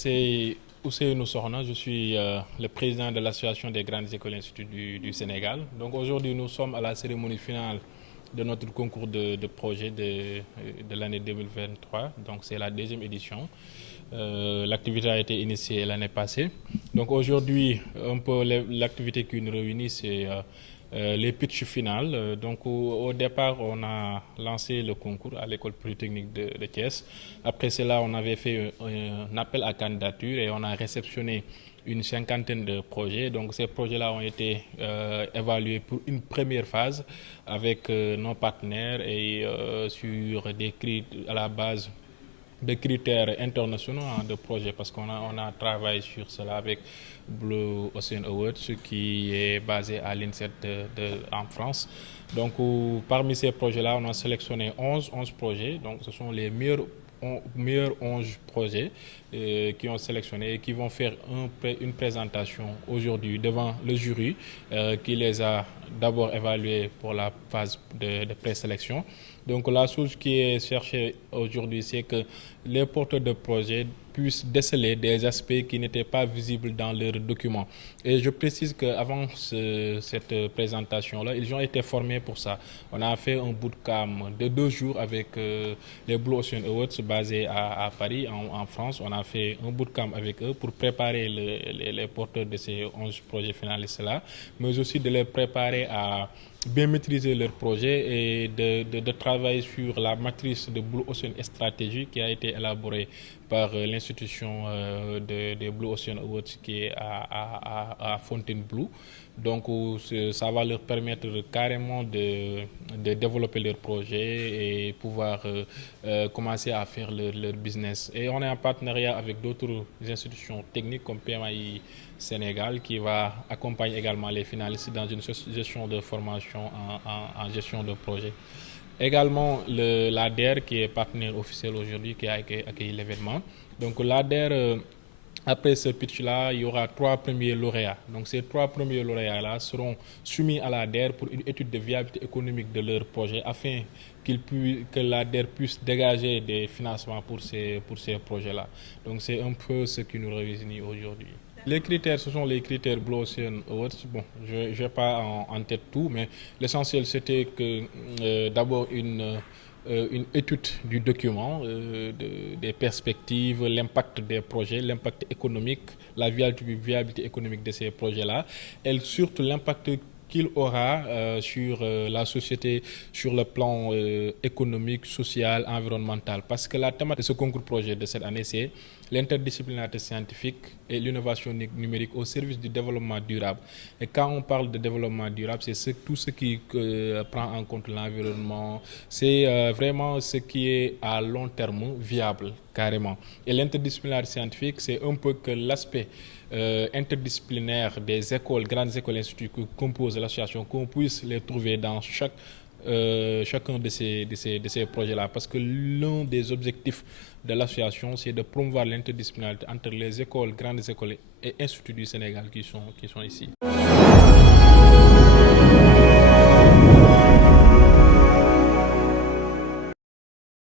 c'est Ousseynou Sokhna, je suis le président de l'Association des grandes écoles et instituts du Sénégal. Donc aujourd'hui, nous sommes à la cérémonie finale de notre concours de projet de l'année 2023. Donc c'est la deuxième édition. L'activité a été initiée l'année passée. Donc aujourd'hui, un peu l'activité qui nous réunit, c'est les pitchs finales. Donc au départ, on a lancé le concours à l'école polytechnique de Thiès. Après cela, on avait fait un appel à candidature et on a réceptionné une cinquantaine de projets. Donc ces projets-là ont été évalués pour une première phase avec nos partenaires et sur des critères à la base de critères internationaux de projets parce qu'on a travaillé sur cela avec Blue Ocean Awards qui est basé à l'INSET en France. Donc parmi ces projets-là, on a sélectionné 11 projets. Donc ce sont les meilleurs 11 projets qui ont sélectionné et qui vont faire une présentation aujourd'hui devant le jury qui les a d'abord évalués pour la phase de présélection. Donc la chose qui est cherchée aujourd'hui, c'est que les porteurs de projets puissent déceler des aspects qui n'étaient pas visibles dans leurs documents. Et je précise qu'avant cette présentation-là, ils ont été formés pour ça. On a fait un bootcamp de 2 jours avec les Blue Ocean Awards basés à Paris, en France. On a fait un bootcamp avec eux pour préparer les porteurs de ces 11 projets finalistes-là, mais aussi de les préparer à bien maîtriser leur projet et de travailler sur la matrice de Blue Ocean Stratégie qui a été élaborée par l'institution des Blue Ocean Awards qui est à Fontainebleau. Donc ça va leur permettre carrément de développer leur projet et pouvoir commencer à faire leur business. Et on est en partenariat avec d'autres institutions techniques comme PMI Sénégal qui va accompagner également les finalistes dans une gestion de formation en gestion de projet. Également l'ADER qui est partenaire officiel aujourd'hui qui a accueilli l'événement. Donc l'ADER, après ce pitch-là, il y aura 3 premiers lauréats. Donc ces 3 premiers lauréats-là seront soumis à l'ADER pour une étude de viabilité économique de leur projet afin que l'ADER puisse dégager des financements pour ces projets-là. Donc c'est un peu ce qui nous réunit aujourd'hui. Les critères, ce sont les critères Blue Ocean Awards. Bon, je n'ai pas en tête tout, mais l'essentiel c'était que d'abord une étude du document, des perspectives, l'impact des projets, l'impact économique, la viabilité économique de ces projets-là, et surtout l'impact qu'il aura sur la société, sur le plan économique, social, environnemental. Parce que la thématique de ce concours projet de cette année, c'est l'interdisciplinarité scientifique et l'innovation numérique au service du développement durable. Et quand on parle de développement durable, c'est tout ce qui prend en compte l'environnement. C'est vraiment ce qui est à long terme viable, carrément. Et l'interdisciplinarité scientifique, c'est un peu que l'aspect interdisciplinaire des écoles, grandes écoles et instituts qui composent l'association, qu'on puisse les trouver dans chacun de ces projets-là. Parce que l'un des objectifs de l'association, c'est de promouvoir l'interdisciplinarité entre les écoles, grandes écoles et instituts du Sénégal qui sont ici.